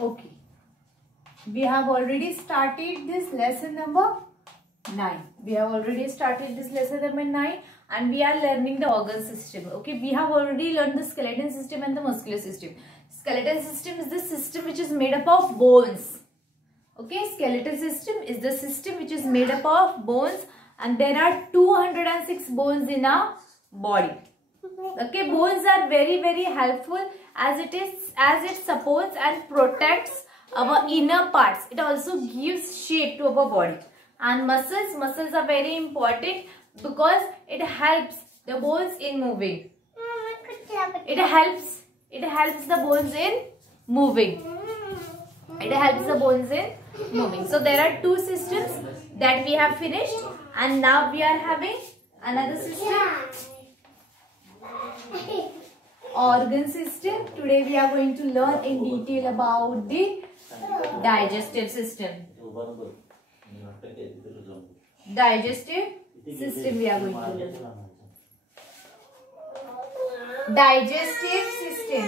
Okay. We have already started this lesson number 9. We have already started this lesson number 9 and we are learning the organ system. Okay, we have already learned the skeleton system and the muscular system. Skeleton system is the system which is made up of bones. Okay, skeleton system is the system which is made up of bones, and there are 206 bones in our body. Okay, bones are very helpful as it supports and protects our inner parts. It also gives shape to our body. And muscles are very important because it helps the bones in moving. It helps the bones in moving. It helps the bones in moving. So there are two systems that we have finished, and now we are having another system, organ system. Today we are going to learn in detail about the digestive system. Digestive system we are going to learn. Digestive system.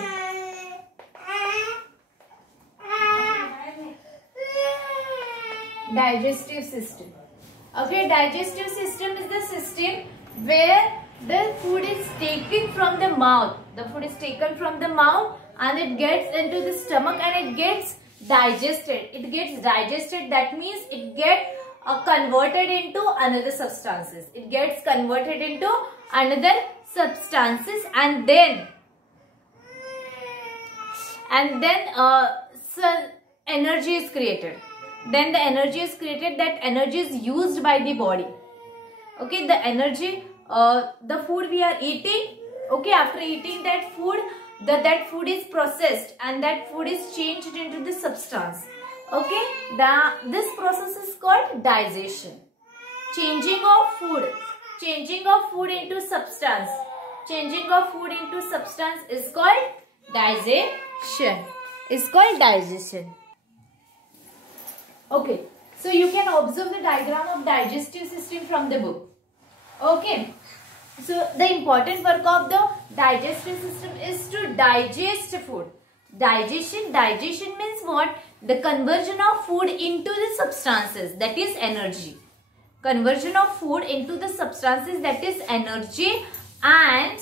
Digestive system. Okay, digestive system is the system where the food is taken from the mouth. The food is taken from the mouth and it gets into the stomach and it gets digested. It gets digested, that means it gets converted into another substances. It gets converted into another substances and then energy is created. Then the energy is created. That energy is used by the body. Okay, the energy, the food we are eating. Okay, after eating that food, that food is processed and that food is changed into the substance. Okay, this process is called digestion. Changing of food into substance. Changing of food into substance is called digestion. Okay, so you can observe the diagram of digestive system from the book. Okay, so the important work of the digestive system is to digest food. Digestion means what? The conversion of food into the substances, that is energy. Conversion of food into the substances, that is energy, and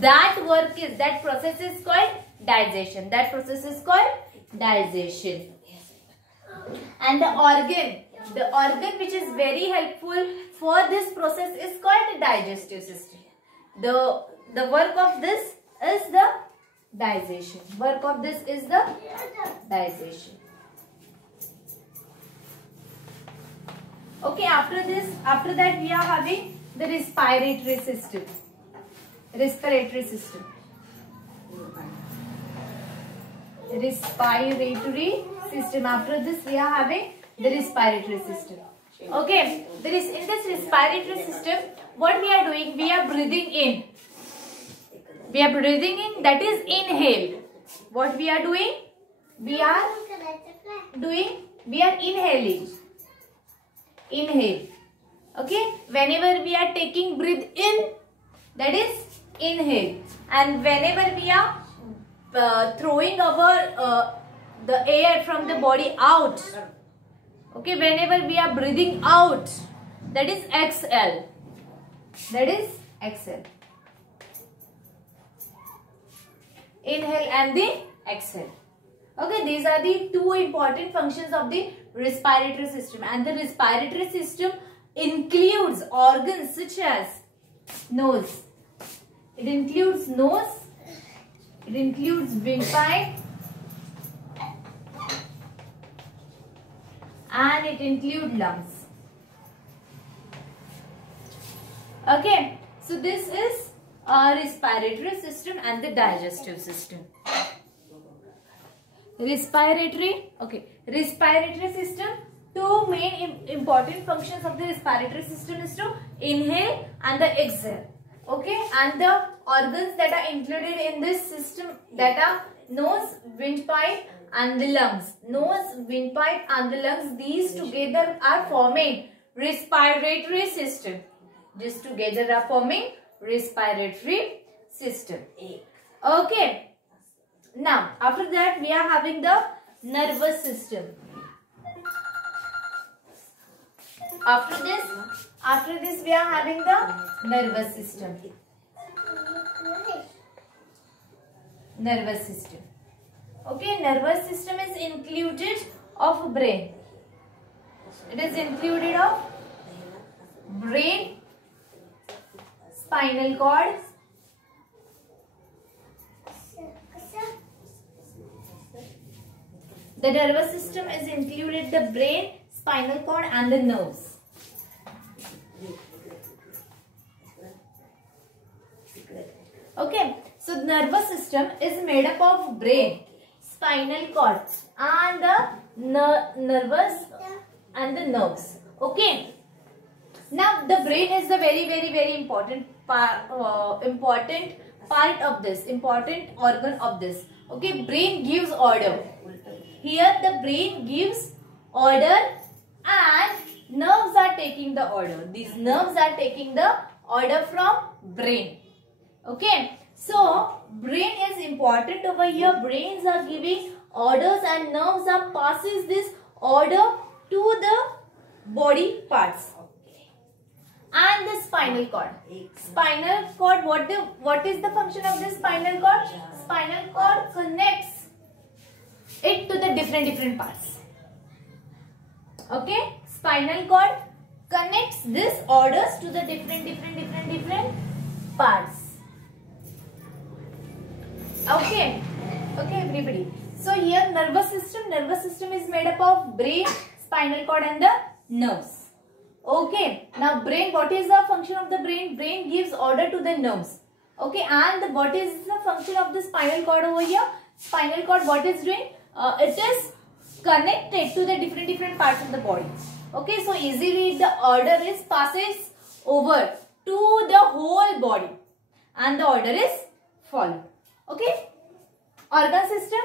that process is called digestion. That process is called digestion. And the organ which is very helpful for this process is called the digestive system. The work of this is the digestion. Okay, after that we are having the respiratory system. Respiratory system. After this we are having the respiratory system. Okay, in this respiratory system, what we are doing? We are breathing in. That is inhale. What we are doing? We are inhaling. Inhale. Okay, whenever we are taking breath in, that is inhale, and whenever we are throwing our the air from the body out, okay, whenever we are breathing out, that is exhale. Inhale and the exhale. Okay, these are the two important functions of the respiratory system, and the respiratory system includes organs such as nose. It includes nose, it includes windpipe, and it includes lungs. Okay, so this is our respiratory system and the digestive system. Respiratory system, two main important functions of the respiratory system is to inhale and the exhale. Okay, and the organs that are included in this system, that are nose, windpipe and the lungs. Nose, windpipe and the lungs, these together are forming respiratory system. These together are forming respiratory system. Okay. Now, after that, we are having the nervous system. After this, we are having the nervous system. Nervous system. Okay, nervous system is included of brain. It is included of brain, spinal cord, the nervous system is included the brain, spinal cord and the nerves. Okay, so the nervous system is made up of brain, spinal cord and the nervous and the nerves. Okay. Now the brain is the very important part of this, important organ of this. Okay, brain gives order. Here the brain gives order and nerves are taking the order. These nerves are taking the order from brain. Okay, so brain is important over here. Brains are giving orders and nerves are passes this order to the body parts. And the spinal cord. Spinal cord, what is the function of this spinal cord? Spinal cord connects it to the different parts. Okay, spinal cord connects this orders to the different parts. Okay, everybody. So here nervous system is made up of brain, spinal cord and the nerves. Okay, now brain, what is the function of the brain? Brain gives order to the nerves. Okay, and what is the function of the spinal cord over here? Spinal cord, what is doing? It is connected to the different parts of the body. Okay, so easily the order is passes over to the whole body and the order is followed. Okay, organ system.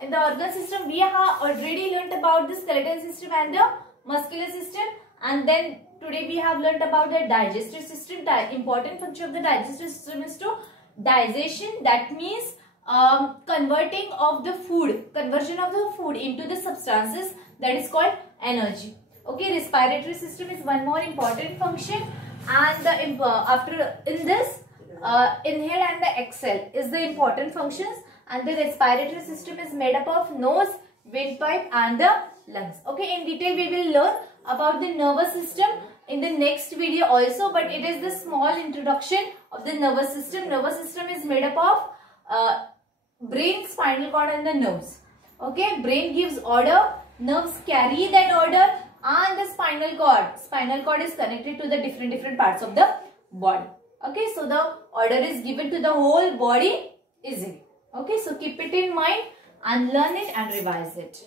In the organ system, we have already learnt about the skeletal system and the muscular system, and then today we have learnt about the digestive system. The important function of the digestive system is to digestion. That means conversion of the food into the substances, that is called energy. Okay, respiratory system is one more important function, and the in this inhale and the exhale is the important functions, and the respiratory system is made up of nose, windpipe and the lungs. Okay, in detail we will learn about the nervous system in the next video also, but it is the small introduction of the nervous system. Nervous system is made up of brain, spinal cord and the nerves. Okay, brain gives order, nerves carry that order, and the spinal cord is connected to the different parts of the body. Okay, so the order is given to the whole body easily. Okay, so keep it in mind and learn it and revise it.